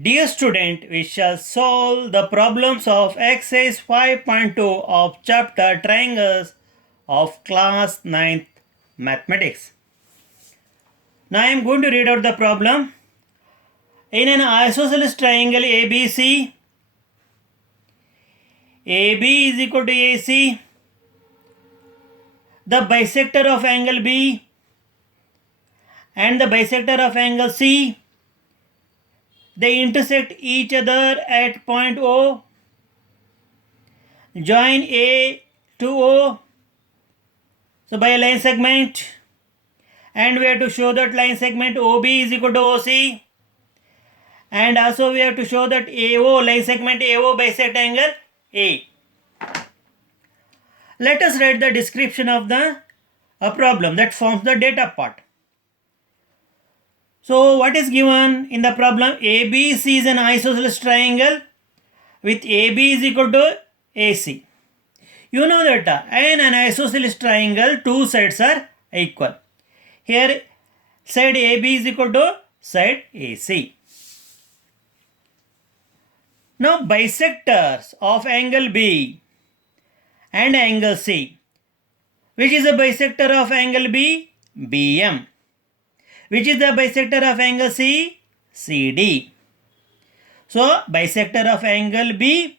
Dear student, we shall solve the problems of exercise 5.2 of chapter triangles of class 9th mathematics. Now I am going to read out the problem. In an isosceles triangle ABC, AB is equal to AC, the bisector of angle B and the bisector of angle C, they intersect each other at point O. Join A to O. So by a line segment, and we have to show that line segment OB is equal to OC, and also we have to show that AO, line segment AO bisect angle A. Let us write the description of the problem that forms the data part. So what is given in the problem? ABC is an isosceles triangle with AB is equal to AC. You know that in an isosceles triangle, two sides are equal. Here, side AB is equal to side AC. Now, bisectors of angle B and angle C. Which is the bisector of angle B? BM. Which is the bisector of angle C? CD. So, bisector of angle B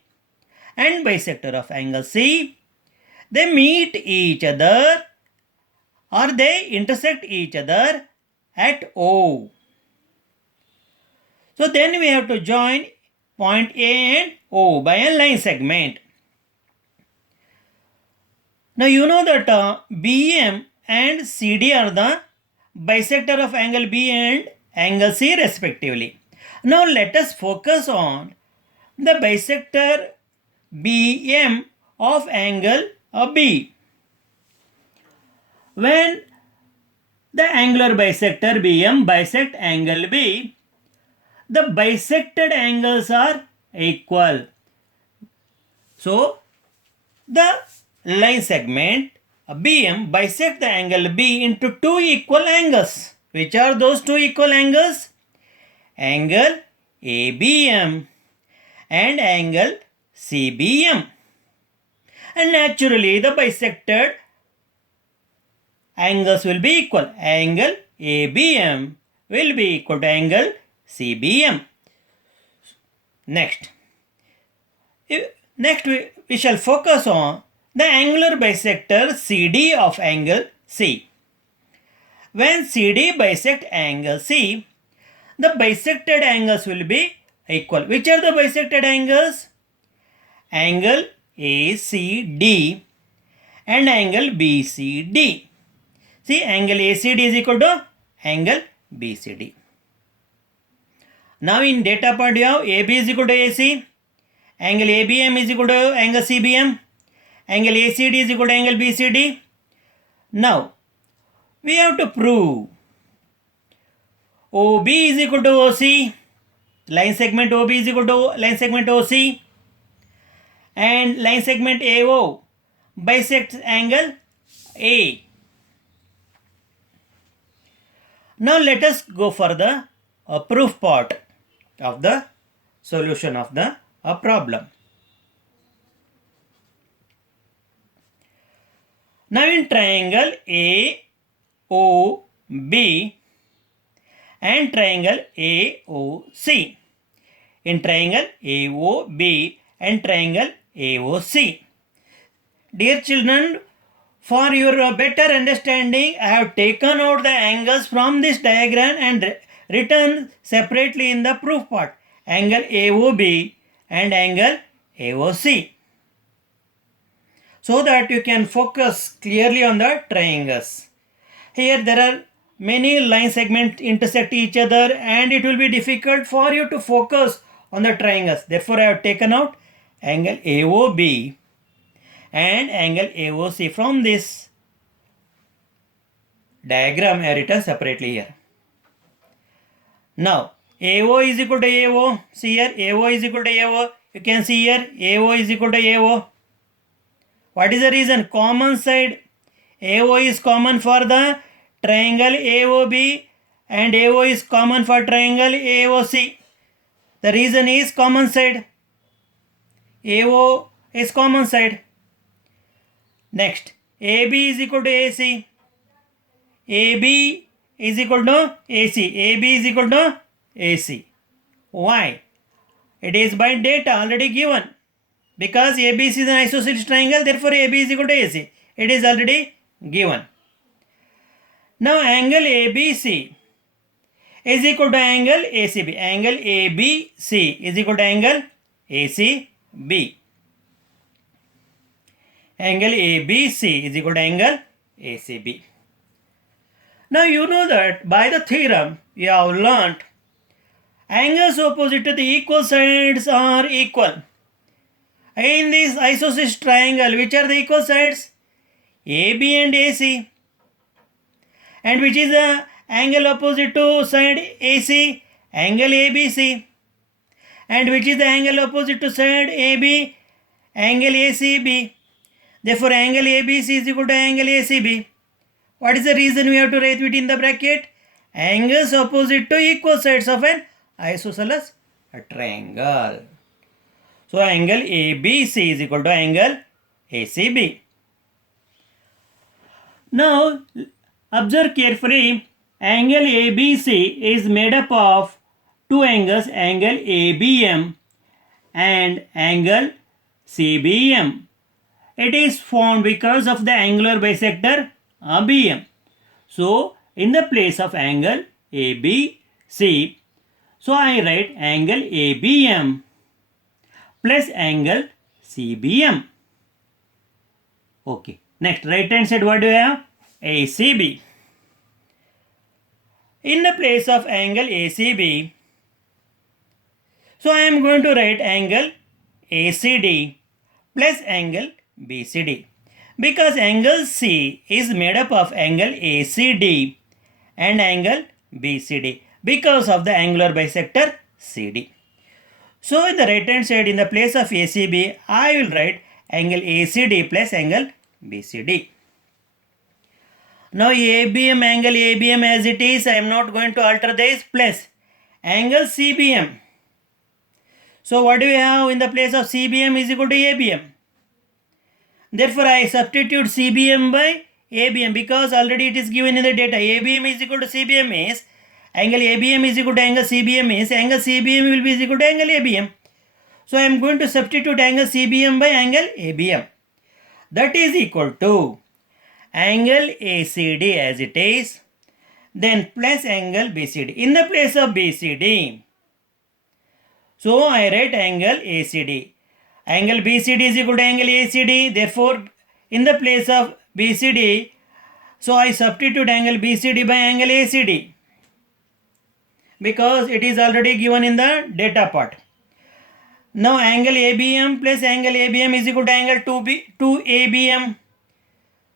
and bisector of angle C, they meet each other or they intersect each other at O. So then we have to join point A and O by a line segment. Now you know that BM and CD are the bisector of angle B and angle C respectively. Now let us focus on the bisector BM of angle B. When the angular bisector BM bisect angle B, the bisected angles are equal. So, the line segment BM bisect the angle B into two equal angles. Which are those two equal angles? Angle ABM and angle CBM. And naturally, the bisected angles will be equal. Angle ABM will be equal to angle CBM. Next we shall focus on the angular bisector CD of angle C. When CD bisect angle C, the bisected angles will be equal. Which are the bisected angles? Angle ACD and angle BCD. See, angle ACD is equal to angle BCD. Now in data part you have AB is equal to AC, angle ABM is equal to angle CBM, angle ACD is equal to angle BCD. Now we have to prove OB is equal to OC, line segment OB is equal to line segment OC, and line segment AO bisects angle A. Now let us go for the proof part of the solution of the problem. Now in triangle AOB and triangle AOC. In triangle AOB and triangle AOC. Dear children, for your better understanding, I have taken out the angles from this diagram and written separately in the proof part. Angle AOB and angle AOC. So that you can focus clearly on the triangles. Here there are many line segments intersect each other and it will be difficult for you to focus on the triangles. Therefore, I have taken out angle AOB and angle AOC from this diagram I have written separately here. Now, AO is equal to AO. See here, AO is equal to AO. You can see here, AO is equal to AO. What is the reason? Common side. AO is common for the triangle AOB and AO is common for triangle AOC. The reason is common side. AO is common side. Next, AB is equal to AC. AB is equal to AC. AB is equal to AC. Why? It is by data already given. Because ABC is an isosceles triangle, therefore AB is equal to AC. It is already given. Now angle ABC is equal to angle ACB. Angle ABC is equal to angle ACB. Angle ABC is equal to angle ACB. Now you know that by the theorem you have learnt angles opposite to the equal sides are equal. In this isosceles triangle, which are the equal sides? AB and AC. And which is the angle opposite to side AC? Angle ABC. And which is the angle opposite to side AB? Angle ACB. Therefore, angle ABC is equal to angle ACB. What is the reason we have to write it in the bracket? Angles opposite to equal sides of an isosceles triangle. So, angle ABC is equal to angle ACB. Now, observe carefully. Angle ABC is made up of two angles, angle ABM and angle CBM. It is formed because of the angular bisector BM. So, in the place of angle ABC, so I write angle ABM plus angle CBM. Okay. Next, right hand side, what do you have? ACB. In the place of angle ACB, so I am going to write angle ACD plus angle BCD. Because angle C is made up of angle ACD and angle BCD because of the angular bisector CD. So in the right hand side, in the place of ACB, I will write angle ACD plus angle BCD. Now ABM, angle ABM as it is, I am not going to alter this, plus angle CBM. So what do we have in the place of CBM is equal to ABM. Therefore, I substitute CBM by ABM because already it is given in the data. ABM is equal to CBM is angle ABM is equal to angle CBM is angle CBM will be equal to angle ABM. So, I am going to substitute angle CBM by angle ABM. That is equal to angle ACD as it is, then plus angle BCD. In the place of BCD, so I write angle ACD. Angle BCD is equal to angle ACD. Therefore, in the place of BCD, so I substitute angle BCD by angle ACD because it is already given in the data part. Now, angle ABM plus angle ABM is equal to angle 2ABM.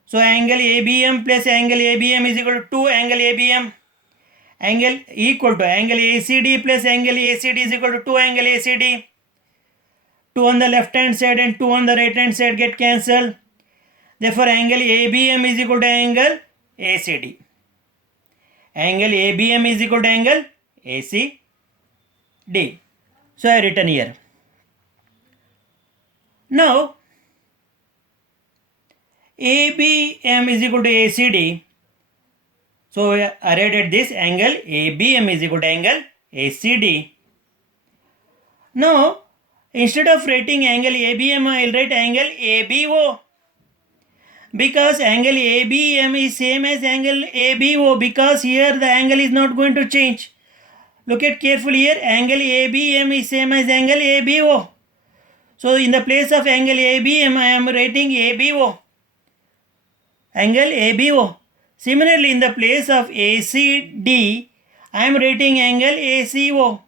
So, angle ABM plus angle ABM is equal to 2 angle ABM. Angle equal to angle ACD plus angle ACD is equal to 2 angle ACD. 2 on the left hand side and 2 on the right hand side get cancelled. Therefore, angle ABM is equal to angle ACD. Angle ABM is equal to angle ACD. So, I have written here. Now, ABM is equal to ACD. So, I write this angle ABM is equal to angle ACD. Now, instead of writing angle ABM, I will write angle ABO. Because angle ABM is same as angle ABO because here the angle is not going to change. Look at carefully here, angle ABM is same as angle ABO. So, in the place of angle ABM, I am writing ABO. Angle ABO. Similarly, in the place of ACD, I am writing angle ACO.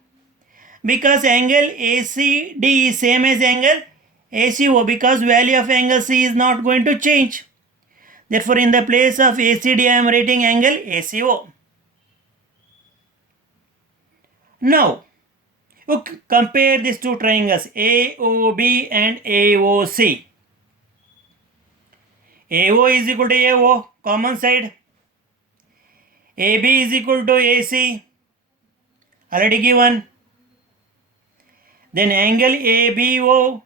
Because angle ACD is same as angle ACO because value of angle C is not going to change. Therefore, in the place of ACD, I am writing angle ACO. Now, you compare these two triangles AOB and AOC. AO is equal to AO, common side. AB is equal to AC, already given. Then angle ABO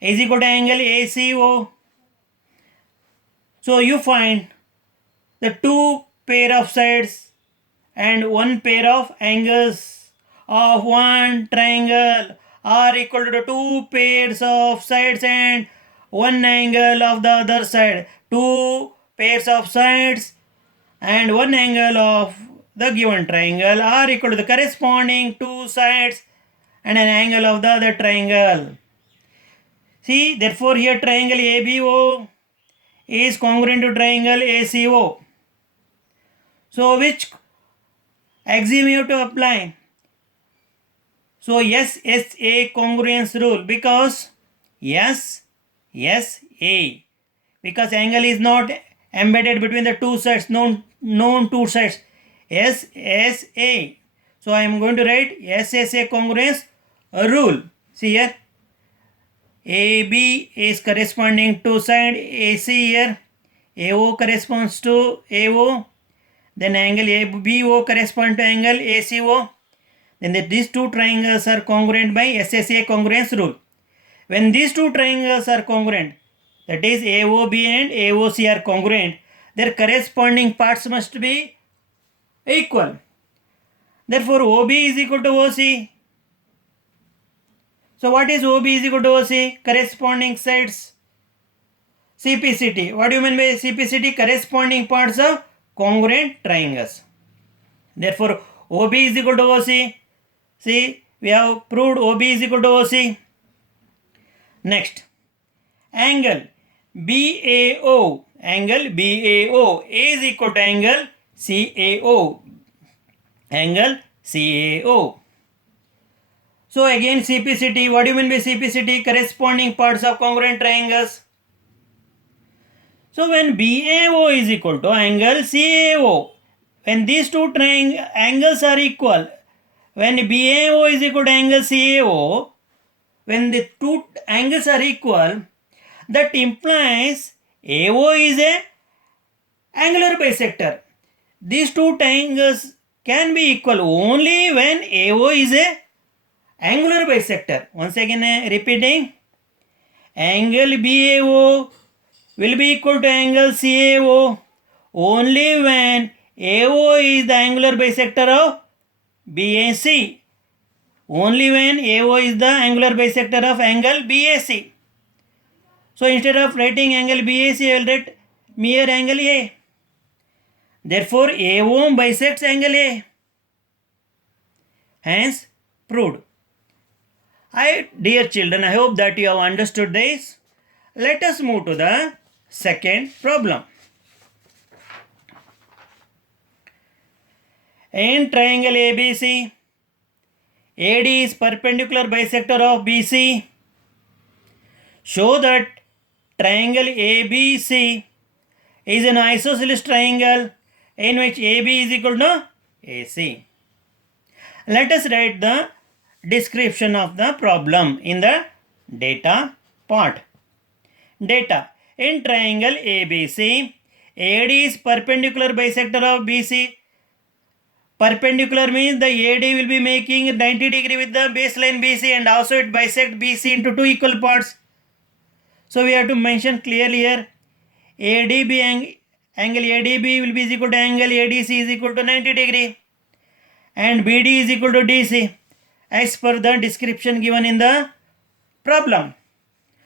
is equal to angle ACO. So you find the two pair of sides and one pair of angles of one triangle are equal to the two pairs of sides and one angle of the other side. Two pairs of sides and one angle of the given triangle are equal to the corresponding two sides and an angle of the other triangle. See, therefore here triangle ABO is congruent to triangle ACO. So which axiom you have to apply? So Ssa congruence rule, because A, because angle is not embedded between the two sides, known two sides. SSA. So I am going to write SSA congruence rule. See here, AB is corresponding to side AC here. AO corresponds to AO. Then angle ABO corresponds to angle ACO. Then these two triangles are congruent by SSA congruence rule. When these two triangles are congruent, that is AOB and AOC are congruent, their corresponding parts must be equal. Therefore, OB is equal to OC. So what is OB is equal to OC? Corresponding sides. CPCT. What do you mean by CPCT? Corresponding parts of congruent triangles. Therefore, OB is equal to OC. See, we have proved OB is equal to OC. Next, angle BAO. Angle BAO is equal to angle CAO. Angle CAO. So again CPCT. What do you mean by CPCT? Corresponding parts of congruent triangles. So when BAO is equal to angle CAO, when these two angles are equal, when BAO is equal to angle CAO, when the two angles are equal, that implies AO is a angular bisector. These two angles can be equal only when AO is a angular bisector. Once again repeating, angle BAO will be equal to angle CAO only when AO is the angular bisector of BAC. Only when AO is the angular bisector of angle BAC. So instead of writing angle BAC, I will write mere angle A. Therefore, AO bisects angle A. Hence, proved. Dear children, I hope that you have understood this. Let us move to the second problem. In triangle ABC, AD is perpendicular bisector of BC. Show that triangle ABC is an isosceles triangle in which AB is equal to AC. Let us write the description of the problem in the data part. Data. In triangle ABC, AD is perpendicular bisector of BC. Perpendicular means the AD will be making 90 degree with the baseline BC, and also it bisects BC into two equal parts. So we have to mention clearly here, angle ADB will be equal to angle ADC is equal to 90 degree, and BD is equal to DC as per the description given in the problem.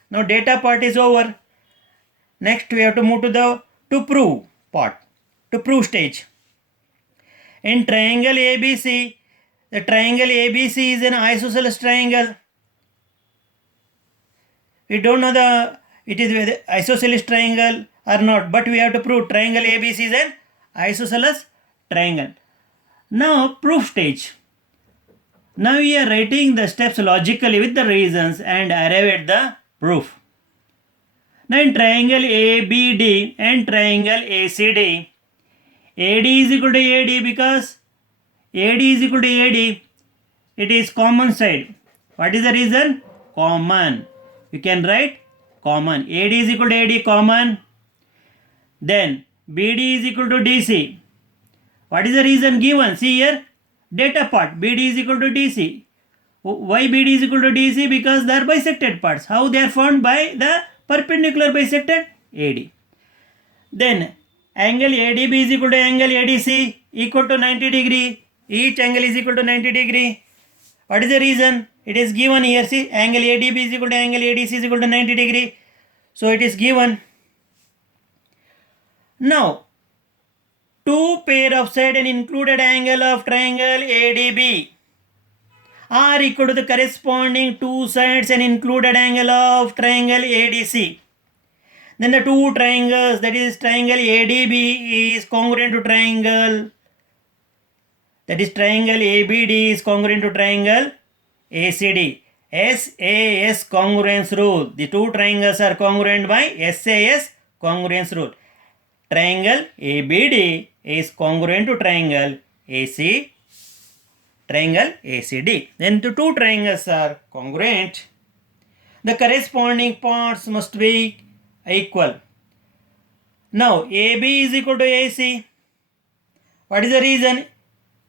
Now data part is over. Next we have to move to the to prove part, to prove stage. In triangle ABC, the triangle ABC is an isosceles triangle. We don't know it is an isosceles triangle or not, but we have to prove triangle ABC is an isosceles triangle. Now proof stage. Now we are writing the steps logically with the reasons and arrive at the proof. Now in triangle ABD and triangle ACD, AD is equal to AD because AD is equal to AD. It is common side. What is the reason? Common. You can write common. AD is equal to AD, common. Then BD is equal to DC. What is the reason given? See here, data part BD is equal to DC. Why BD is equal to DC? Because they are bisected parts. How they are formed? By the perpendicular bisected AD. Then angle ADB is equal to angle ADC equal to 90 degree. Each angle is equal to 90 degree. What is the reason? It is given here. See, angle ADB is equal to angle ADC is equal to 90 degree. So it is given. Now, two pair of side and included angle of triangle ADB are equal to the corresponding two sides and included angle of triangle ADC. Then the two triangles, that is triangle ADB is congruent to triangle, that is triangle ABD is congruent to triangle ACD. SAS congruence rule. The two triangles are congruent by SAS congruence rule. Triangle ABD is congruent to triangle ACD. Then the two triangles are congruent. The corresponding parts must be equal. Now AB is equal to AC. What is the reason?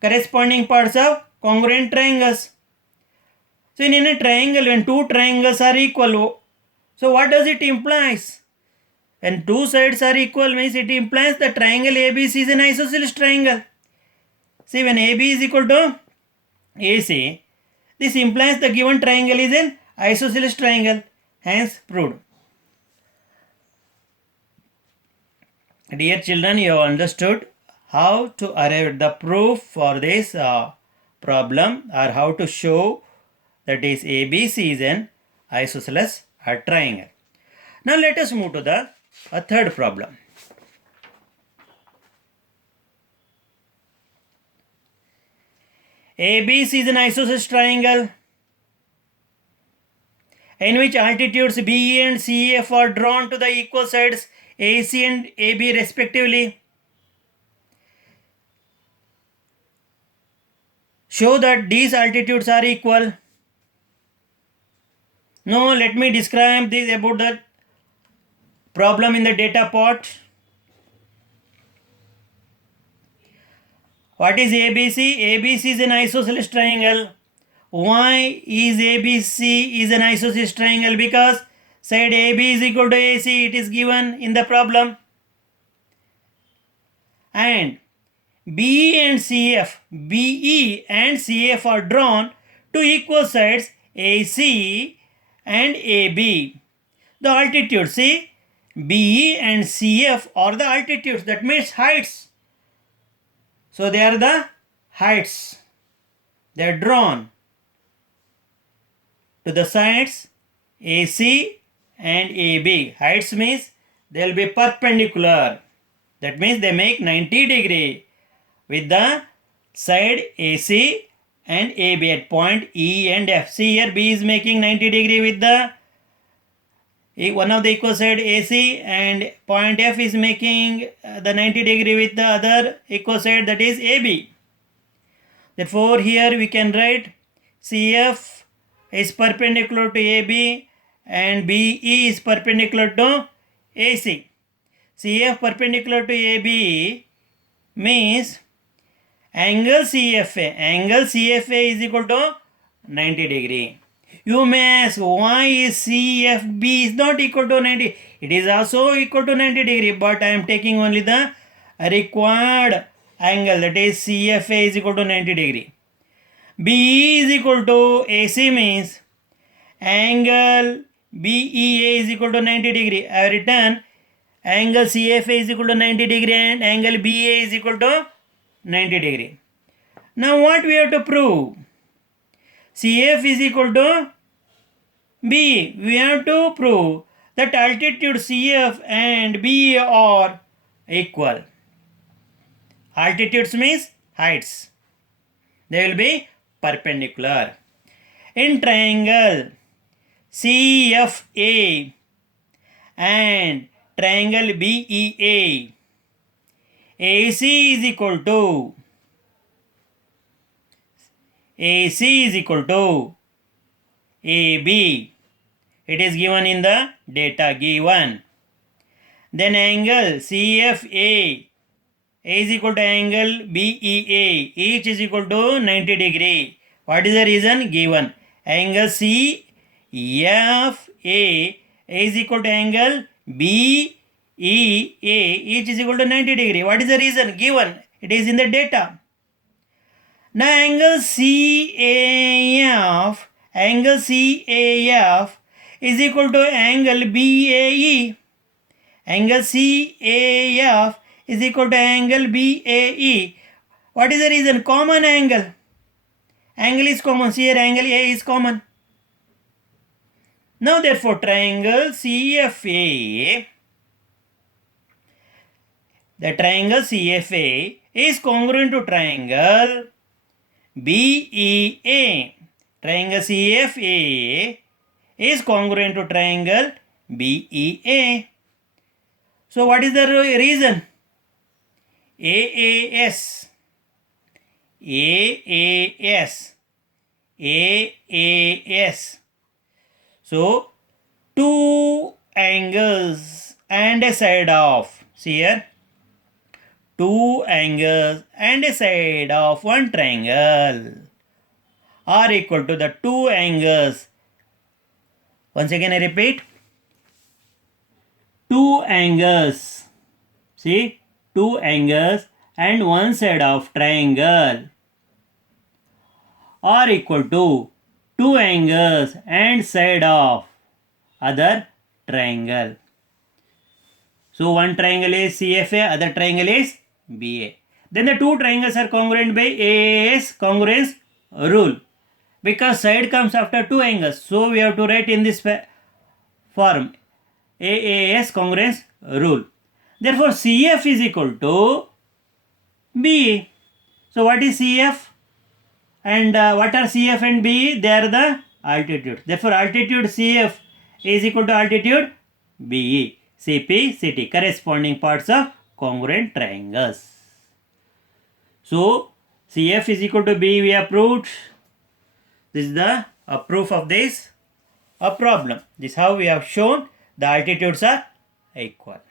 Corresponding parts of congruent triangles. So in a triangle, when two triangles are equal, so what does it implies? When two sides are equal means it implies the triangle ABC is an isosceles triangle. See, when AB is equal to AC, this implies the given triangle is an isosceles triangle, hence proved. Dear children, you have understood how to arrive at the proof for this problem, or how to show that is ABC is an isosceles triangle. Now let us move to the third problem. ABC is an isosceles triangle in which altitudes BE and CF are drawn to the equal sides AC and AB respectively. Show that these altitudes are equal. Now let me describe this about the problem in the data part. What is ABC? ABC is an isosceles triangle. Why is ABC is an isosceles triangle? Because side AB is equal to AC, it is given in the problem. And BE and CF are drawn to equal sides AC and AB. The altitude, see, BE and CF are the altitudes, that means heights. So they are the heights. They are drawn to the sides AC and AB. Heights means they will be perpendicular. That means they make 90 degree with the side AC and AB at point E and F. See here, B is making 90 degree with the one of the equal side AC, and point F is making the 90 degree with the other equal side, that is AB. Therefore here we can write CF is perpendicular to AB and BE is perpendicular to AC. CF perpendicular to AB means angle CFA is equal to 90 degree. You may ask, why is CFB is not equal to 90? It is also equal to 90 degree, but I am taking only the required angle, that is CFA is equal to 90 degree. BE is equal to AC means angle BEA is equal to 90 degree. I have written angle CFA is equal to 90 degree and angle BA is equal to 90 degree. Now what we have to prove? CF is equal to B. We have to prove that altitude CF and B are equal. Altitudes means heights. They will be perpendicular. In triangle CFA and triangle BEA, AC is equal to AB. It is given in the data given. Then angle CFA A is equal to angle BEA. Each is equal to 90 degree. What is the reason? Given. Angle CFA is equal to angle BEA. Each is equal to 90 degree. What is the reason? Given. It is in the data. Now angle CAF is equal to angle BAE. Angle CAF is equal to angle BAE. What is the reason? Common angle. Angle is common. Here angle A is common. Now therefore triangle CFA, the triangle CFA is congruent to triangle BEA. Triangle CFA is congruent to triangle BEA. So what is the reason? AAS. So two angles and a side of, see here, two angles and a side of one triangle are equal to the two angles. Once again I repeat, two angles, see, two angles and one side of triangle are equal to two angles and side of other triangle. So one triangle is CFA, other triangle is BA. Then the two triangles are congruent by AAS congruence rule. Because side comes after two angles, so we have to write in this form AAS congruence rule. Therefore CF is equal to BE. So what is CF? And what are CF and BE? They are the altitude. Therefore altitude CF is equal to altitude BE. CP, CT, corresponding parts of congruent triangles. So CF is equal to BE we have proved. This is the proof of this problem. This is how we have shown the altitudes are equal.